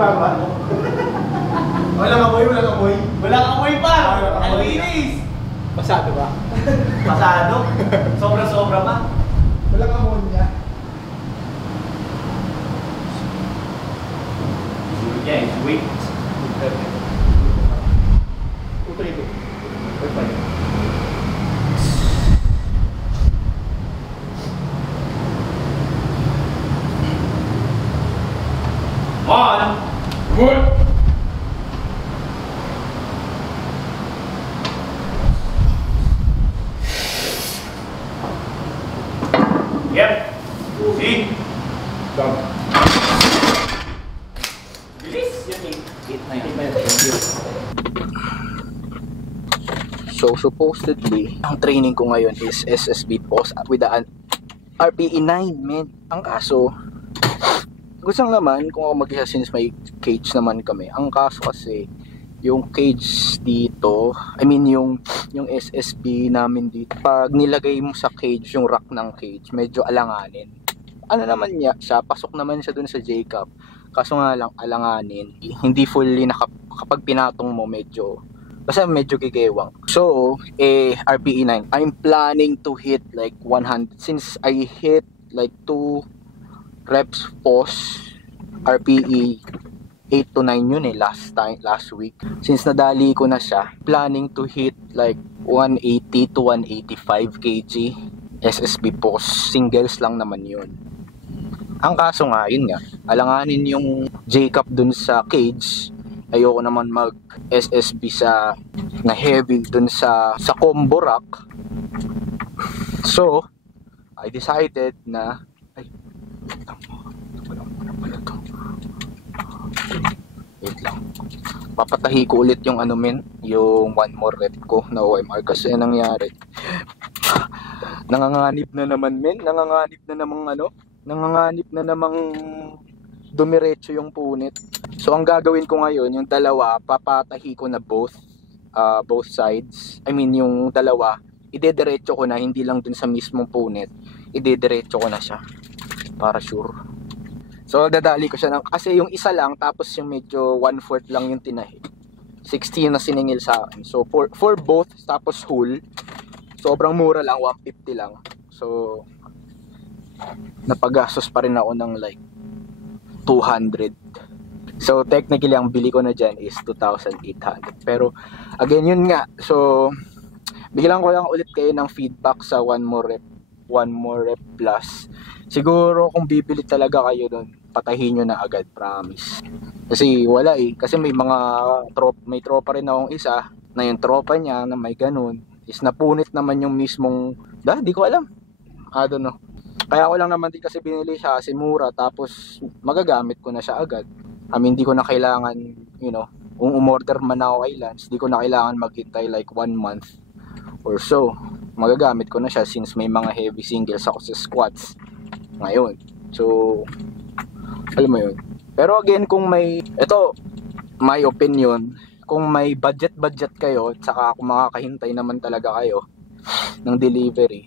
ba? Walang amoy, walang amoy. Walang amoy pa! Ang linis! Pasado ba? Pasado? Sobra-sobra pa? Walang amoy niya. Yeah, it's sweet. Utri ito. On! Good! Yep. See? Done. Bilis! Yun eh. Hit na yan. So supposedly, ang training ko ngayon is SSB post with an RPE 9, man. Ang kaso, gusto naman kung ako mag-isa since may cage naman kami. Ang kaso kasi, yung cage dito, I mean yung SSB namin dito, pag nilagay mo sa cage, yung rack ng cage, medyo alanganin. Ano naman niya siya, pasok naman siya dun sa J-Cup. Kaso nga lang, alanganin. Hindi fully kapag pinatong mo, basta medyo gigewang. So, RPE 9. I'm planning to hit like 100. Since I hit like 2 reps pause, RPE 8 to 9 yun last week. Since nadali ko na siya, planning to hit like 180 to 185 kg SSB pause. Singles lang naman yun. Ang kaso nga, yun nga, alanganin yung J-Cup dun sa cage. Ayoko naman mag SSB na heavy dun sa combo rack. So, I decided na wait lang, papatahi ko ulit yung yung 1 more rep ko na OMR kasi nangyari. Nanganganib na naman nanganganib na namang dumiretso yung punit. So ang gagawin ko ngayon, yung dalawa, papatahi ko na both sides. I mean yung dalawa, idediretso ko na, hindi lang dun sa mismong punit, idediretso ko na siya para sure. So dadali ko siya kasi yung isa lang, tapos yung medyo 1/4 lang yung tinahi. 16 na siningil sa akin. So for both, tapos whole, sobrang mura lang, 150 lang. So napagastos pa rin ako ng like 200. So technically ang bili ko na dyan is 2,800. Pero again, yun nga. So bigyan ko lang ulit kayo ng feedback sa 1 more rep plus. Siguro kung bibili talaga kayo doon, patahin nyo na agad, promise. Kasi wala kasi may tropa rin akong isa na yung tropa niya na may ganun is napunit naman yung mismong, di ko alam, I don't know. Kaya ko lang naman din kasi binili siya kasi mura, tapos magagamit ko na siya agad. I mean, di ko na kailangan, kung umorder man ako kay Lance, di ko na kailangan maghintay like 1 month or so. Magagamit ko na siya since may mga heavy singles ako sa squats ngayon. So, alam mo yun. Pero again, kung my opinion, kung may budget kayo, at saka kung makakahintay naman talaga kayo ng delivery,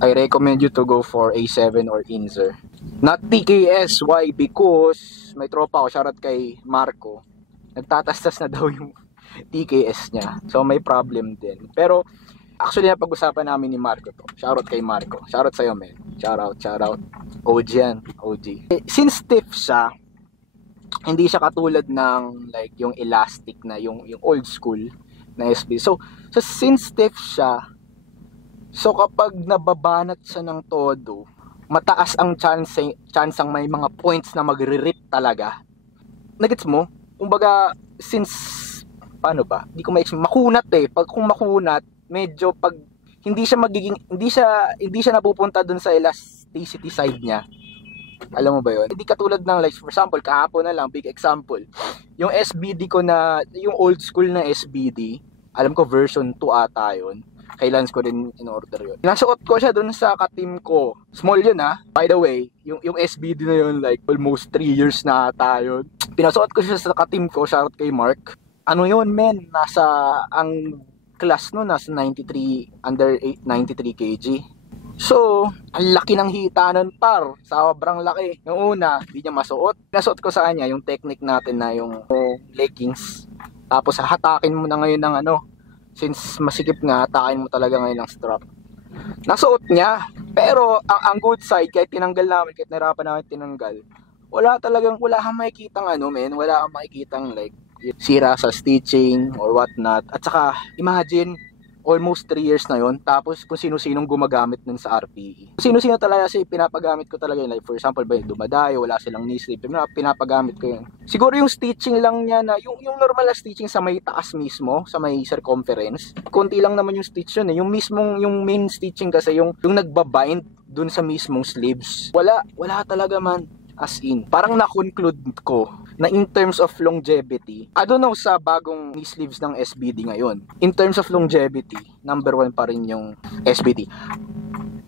I recommend you to go for A7 or Inzer. Not TKS. Why? Because may tropa ko, shoutout kay Marco, nagtatastas na daw yung TKS niya. So may problem din. Pero actually napag-usapan namin ni Marco to. Shoutout kay Marco. Shoutout sa'yo, men. Shoutout. OG yan. OG. Since stiff siya, hindi siya katulad ng like yung elastic na yung old school na SB. So since stiff siya, so kapag nababanat siya ng todo, mataas ang chance ang may mga points na magre-rip talaga. Nagets mo? Kumbaga, since paano ba? Hindi ko makunat Pag kung makunat, medyo pag hindi siya napupunta dun sa elasticity side niya. Alam mo ba 'yon? Hindi katulad ng like for example, kahapon na lang, big example. Yung SBD ko na, yung old school na SBD, alam ko version 2 ata 'yon. Kailangan ko rin in order yun. Nasuot ko siya dun sa ka-team ko. Small yun By the way, yung SBD na yun, like almost 3 years na ata yun. Pinasuot ko siya sa ka-team ko, shoutout kay Mark. Ano yun, men? Ang class no, nasa 93, under 93 kg. So, ang laki ng hita nun par. Sobrang laki. Yung una, hindi niya masuot. Nasuot ko sa kanya yung technique natin na yung leggings. Tapos hatakin mo na ngayon ng ano. Since masikip nga, hatakin mo talaga ngayon ng strap. Nasuot niya. Pero ang good side, kahit tinanggal namin, kahit nahirapan namin tinanggal, wala kang makikitang ano men. Wala kang makikitang like sira sa stitching or whatnot. At saka, imagine, almost 3 years na yon. Tapos kung sino-sinong gumagamit nun sa RPE. Kung sino-sino talaga kasi pinapagamit ko talaga yun. Like for example, ba dumadayo, wala silang knee sleeve. Pinapagamit ko yun. Siguro yung stitching lang niya na, yung normal na stitching sa may taas mismo, sa may circumference. Konti lang naman yung stitch yun eh. Yung main stitching kasi, yung nagbabind dun sa mismong sleeves. Wala talaga man. As in, parang na-conclude ko na in terms of longevity, I don't know sa bagong knee sleeves ng SBD ngayon. In terms of longevity, number 1 pa rin yung SBD.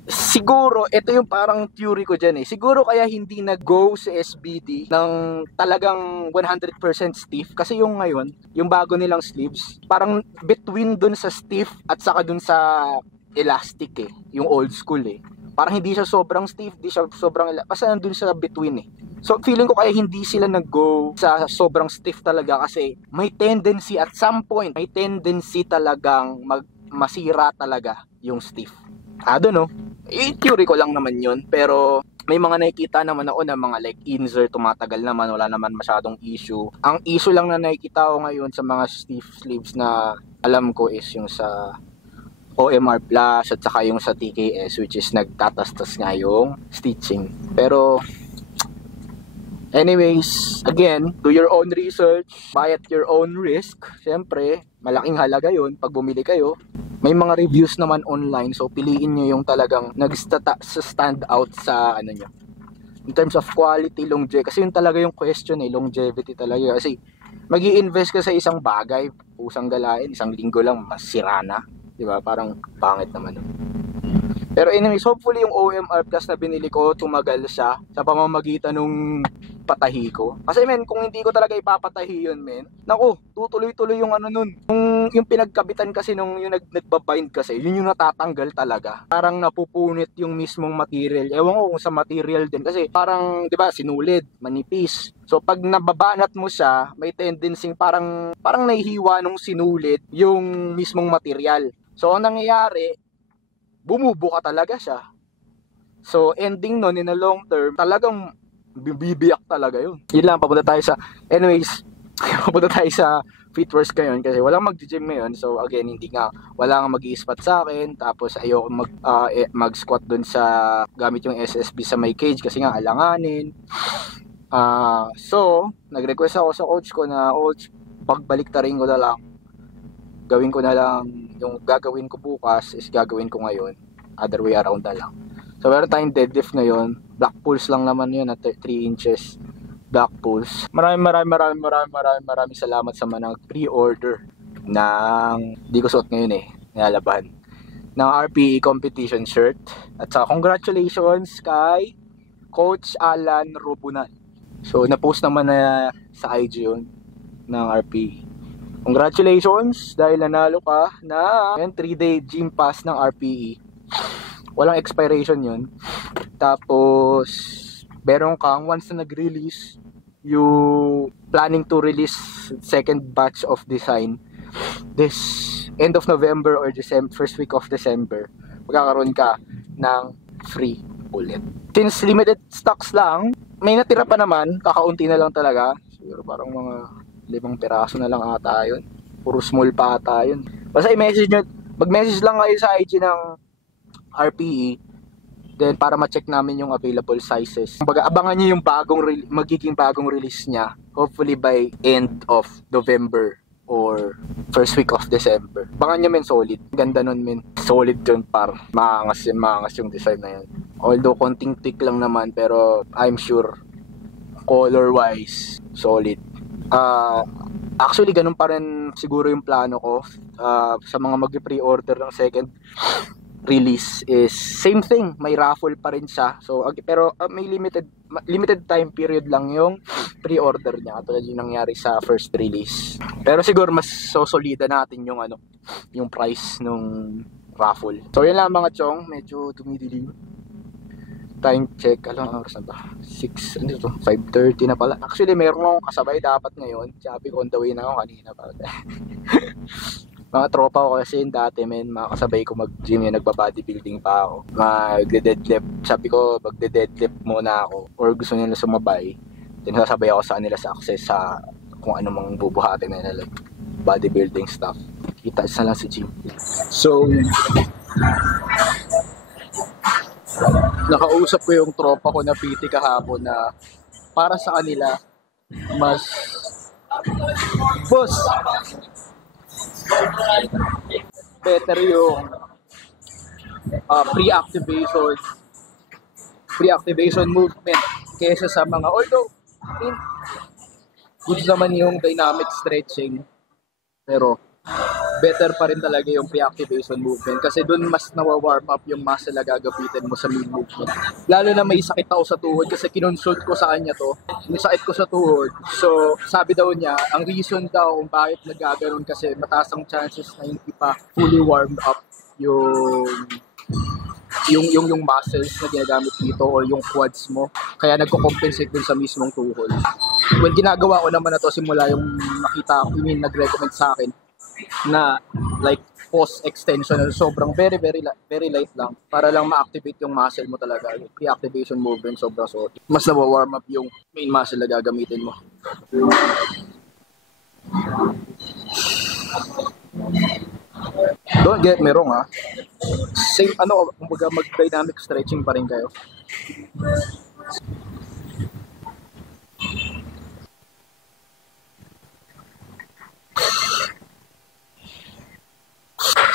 Siguro, ito yung parang theory ko dyan eh. Siguro kaya hindi nag-go sa SBD ng talagang 100% stiff. Kasi yung ngayon, yung bago nilang sleeves, parang between dun sa stiff at saka dun sa elastic eh. Yung old school eh. Parang hindi siya sobrang stiff, hindi siya sobrang basta nandun siya between eh. So feeling ko kaya hindi sila nag-go sa sobrang stiff talaga kasi may tendency at some point, may tendency talagang masira talaga yung stiff. I don't know. Theory ko lang naman yun. Pero may mga nakikita naman ako na mga like Inzer, tumatagal naman, wala naman masyadong issue. Ang issue lang na nakikita ko ngayon sa mga stiff sleeves na alam ko is yung sa OMR Plus at saka yung sa TKS which is nagtatastas nga yung stitching. Pero anyways, again, do your own research, buy at your own risk. Siyempre, malaking halaga yun pag bumili kayo. May mga reviews naman online, so piliin nyo yung talagang nag-stand out sa ano nyo. In terms of quality, longevity, kasi yun talaga yung question eh, longevity talaga. Kasi mag-i-invest ka sa isang bagay, pusang galain, isang linggo lang, masira na. Diba? Parang pangit naman. Pero anyways, hopefully yung OMR Plus na binili ko, tumagal siya sa pamamagitan nung patahi ko. Kasi men, kung hindi ko talaga ipapatahi yun men, naku, tutuloy-tuloy yung ano nun. Yung pinagkabitan kasi yung nagbabind kasi, yun yung natatanggal talaga. Parang napupunit yung mismong material. Ewan ko kung sa material din. Kasi parang, di ba, sinulid, manipis. So pag nababanat mo siya, may tendency parang nahihiwa nung sinulid yung mismong material. So ang nangyayari, bumubuka talaga siya. So ending nun in a long term, talagang bibiyak talaga yun. Yun lang, papunta tayo sa, anyways, papunta tayo sa Fitworks ngayon kasi walang mag-gym ngayon. So again, wala nga mag-i-spot sa akin. Tapos ayoko mag-squat dun sa gamit yung SSB sa may cage kasi nga alanganin. So nag-request ako sa coach ko na, coach, pagbalik-tarin ko na lang, gawin ko na lang yung gagawin ko bukas is gagawin ko ngayon, other way around na lang. So meron tayong deadlift ngayon, black pulls lang naman yun at 3 inches black pulls. Maraming salamat sa mga pre-order ng, di ko suot ngayon eh, nilalaban, ng RPE competition shirt. At saka congratulations kay Coach Alan Robunan. So na-post naman na sa IG yun ng RPE. Congratulations dahil nanalo ka na 3-day gym pass ng RPE. Walang expiration yun. Tapos meron kang once na nag-release, you planning to release second batch of design this end of November or December, first week of December, magkakaroon ka ng free ulit. Since limited stocks lang, may natira pa naman, kakaunti na lang talaga. Siguro parang mga 5 piraso na lang ata yun. Puro small pa ata yun. Basta i-message nyo, mag-message lang kayo sa IG ng RPE, then para ma-check namin yung available sizes. Kumbaga, abangan nyo yung magiging bagong release niya. Hopefully by end of November or first week of December. Abangan nyo men, solid. Ganda nun men. Solid yun par. Maangas yung design na yun. Although konting tweak lang naman, pero I'm sure color wise solid. Actually ganun pa rin siguro yung plano ko sa mga mag-pre-order ng second release is same thing, may raffle pa rin siya. So pero may limited time period lang yung pre-order niya, katulad yung nangyari sa first release. Pero siguro mas sosolida natin yung yung price nung raffle. So yun lang mga chong, medyo tumidilim. Time check, alam oras na ba? 6, ano to? 5:30 na pala. Actually, meron akong kasabay dapat ngayon. Sabi ko, on the way na ako kanina pa. Mga tropa ko kasi dati, mga kasabay ko mag-gym yun, nagpa-bodybuilding pa ako. Magde-deadlift. Sabi ko, magde-deadlift muna ako. Or gusto nila sumabay. Then sasabay ako sa kanila sa access sa kung ano mang bubuhatin na nila. Like, bodybuilding stuff. Kita sa lang sa gym. So, nakausap ko yung tropa ko na PT kahapon na para sa kanila mas boss better yung pre-activation movement kaysa sa mga although good naman yung dynamic stretching pero better pa rin talaga yung pre-activation movement kasi doon mas nawa-warm up yung muscle na gagamitin mo sa main movement. Lalo na may sakit ako sa tuhod kasi kinonsult ko sa kanya to. Yung sakit ko sa tuhod. So, sabi daw niya, ang reason daw kung bakit nagaganon kasi mataas ang chances na hindi pa fully warmed up yung muscles na ginagamit dito or yung quads mo. Kaya nagko-compensate dun sa mismong tuhod. When ginagawa ko naman na to simula yung nakita ko, yung nag-recommend sa akin na like post extension na sobrang very light lang para lang ma-activate yung muscle mo talaga. Yung pre-activation movement sobrang so mas na-warm up yung main muscle na gagamitin mo. Don't get me wrong ha. Same kumbaga mag-dynamic stretching pa rin kayo.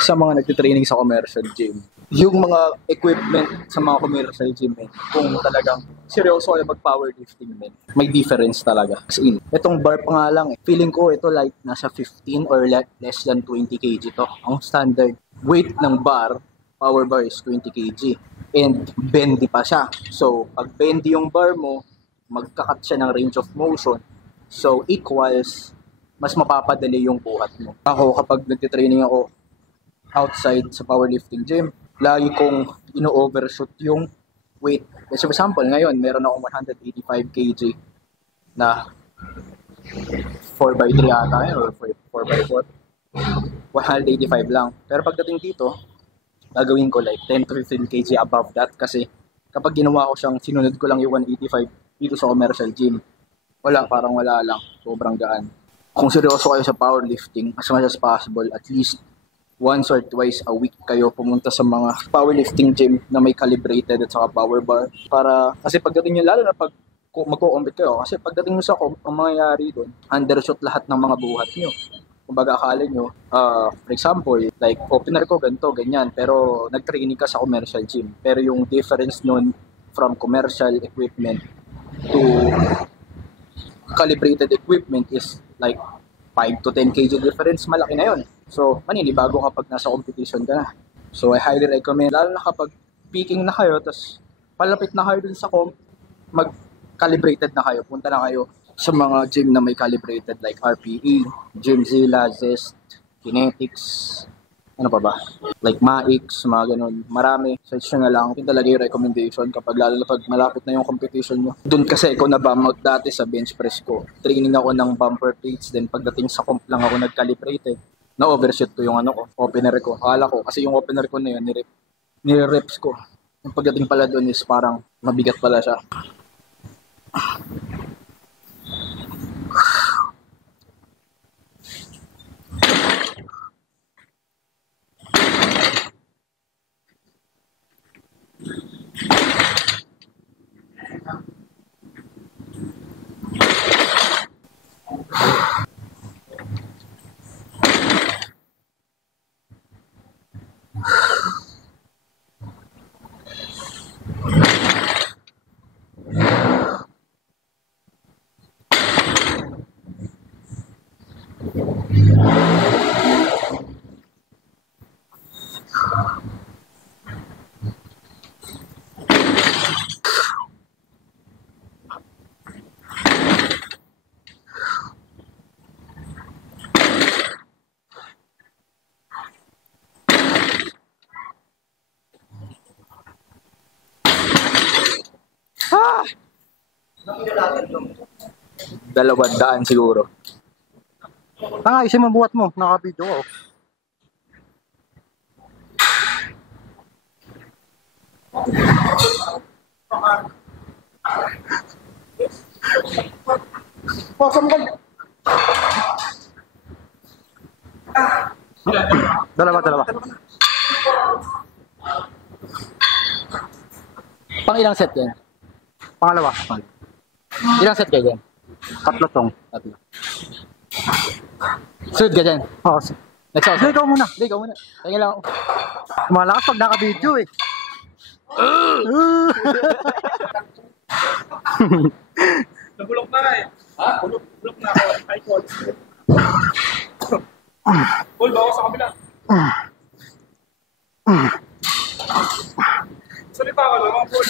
Sa mga nagtitraining sa commercial gym, yung mga equipment sa mga commercial gym kung talagang seryoso kayo mag-powerlifting may difference talaga. Kasi itong bar pa nga lang feeling ko ito like nasa 15 or less than 20 kg to. Ang standard weight ng power bar is 20 kg and bendy pa siya. So pag bendy yung bar mo, magkakat siya ng range of motion. So equals mas mapapadali yung buhat mo. Ako kapag nagtitraining ako outside sa powerlifting gym, lagi kong ino-overshoot yung weight. Kasi for example, ngayon, meron akong 185 kg na 4x3 ata or 4x4. 185 lang. Pero pagdating dito, gagawin ko like 10 to 15 kg above that kasi kapag ginawa ko siyang sinunod ko lang yung 185 dito sa commercial gym, parang wala lang. Sobrang gaan. Kung seryoso kayo sa powerlifting, as much as possible, at least once or twice a week kayo pumunta sa mga powerlifting gym na may calibrated at saka power bar kasi pagdating nyo, lalo na pag magko-compete kayo, kasi pagdating nyo sa ang mangyayari doon, undershoot lahat ng mga buhat nyo. Kumbaga akala nyo, for example, like opener ko ganito, ganyan, pero nag-training ka sa commercial gym. Pero yung difference nun from commercial equipment to calibrated equipment is like 5 to 10 kg difference, malaki na yun. So, maninibago kapag nasa competition ka na. So, I highly recommend, lalo na kapag peaking na kayo, tapos palapit na kayo dun sa mag-calibrated na kayo. Punta na kayo sa mga gym na may calibrated like RPE, Gymzilla, Zest, Kinetics, ano pa ba? Like Maix, mga ganun. Marami. Search nyo na lang. Yun talaga yung recommendation kapag lalo na pag malapit na yung competition nyo. Doon kasi ako na-bump dati sa bench press ko. Training ako ng bumper plates. Then pagdating sa comp lang ako nag-calibrated. Na-overshoot ko yung opener ko. Akala ko. Kasi yung opener ko na yun, nire-reps ko. Yung pagdating pala doon is parang mabigat pala siya. 200 siguro. Isin mo buhat mo. Naka-video ko. Dalawa. Pang ilang set yan? Pangalawa. Ilang set kayo dyan? 3 tong. 3. Sunod ka dyan? Oo. Next out. Hindi, ikaw muna. Hindi, ikaw muna. Tingin lang ako. Malakas pag naka-video eh. Nabulok na eh. Ha? Bulok na ako. High call. Paul, bawa sa kabila. Salita ka naman, Paul.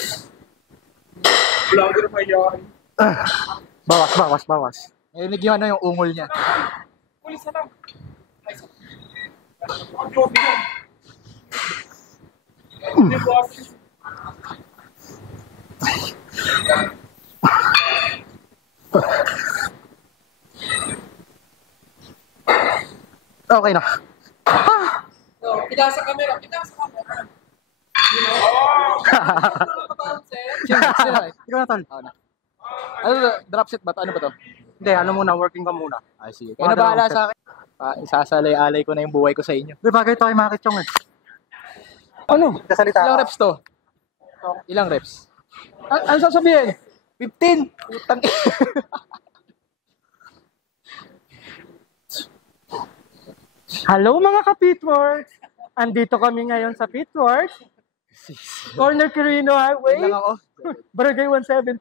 Vlogger pa iyakin. Bawas. Narinig yung yung ungol niya. Pulis na lang. Ay, ang trophy yan. Hindi po kasi. Okay na. Kita sa camera. Sino? Ikaw na, tol. Ako na. Ano to? Drop set ba to? Ano ba to? Hindi, ano muna, working ka muna. Ay, sige. Kaya na bahala sa akin. Isasalay-alay ko na yung buhay ko sa inyo. Di bagay ito kay Makit Chong eh. Ano? Kasalita Ilang ka. reps to? Ilang reps? Ano sasabihin? 15! Utang. Hello mga ka-Pitworks! Andito kami ngayon sa Pitworks. Corner Quirino Highway. Lang ako. Barangay 175.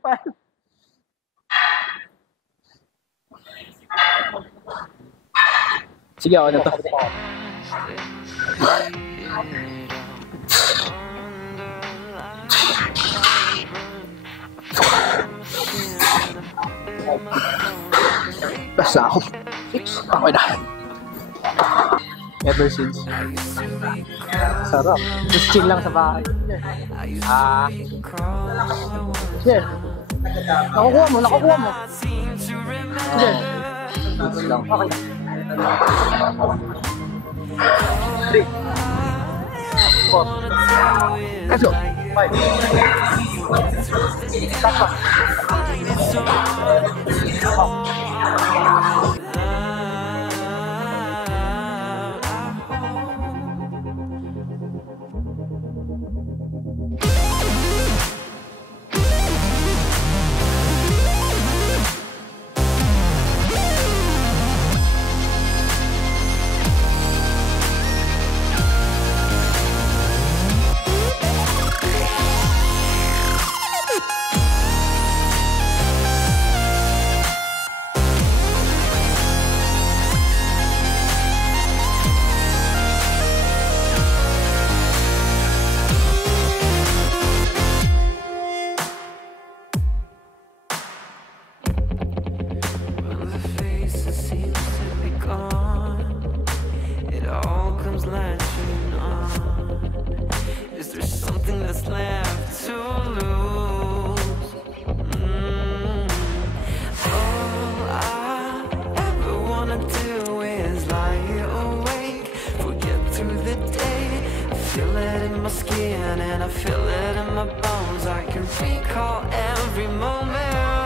Sige, ako na to. Basta ako. Okay na. Ever since. Sarap. Just chill lang sa bahay. Sige. Nakukuha mo. Sige. Goods lang. Okay. 3 4 Let's go. 5 my skin and I feel it in my bones. I can recall every moment.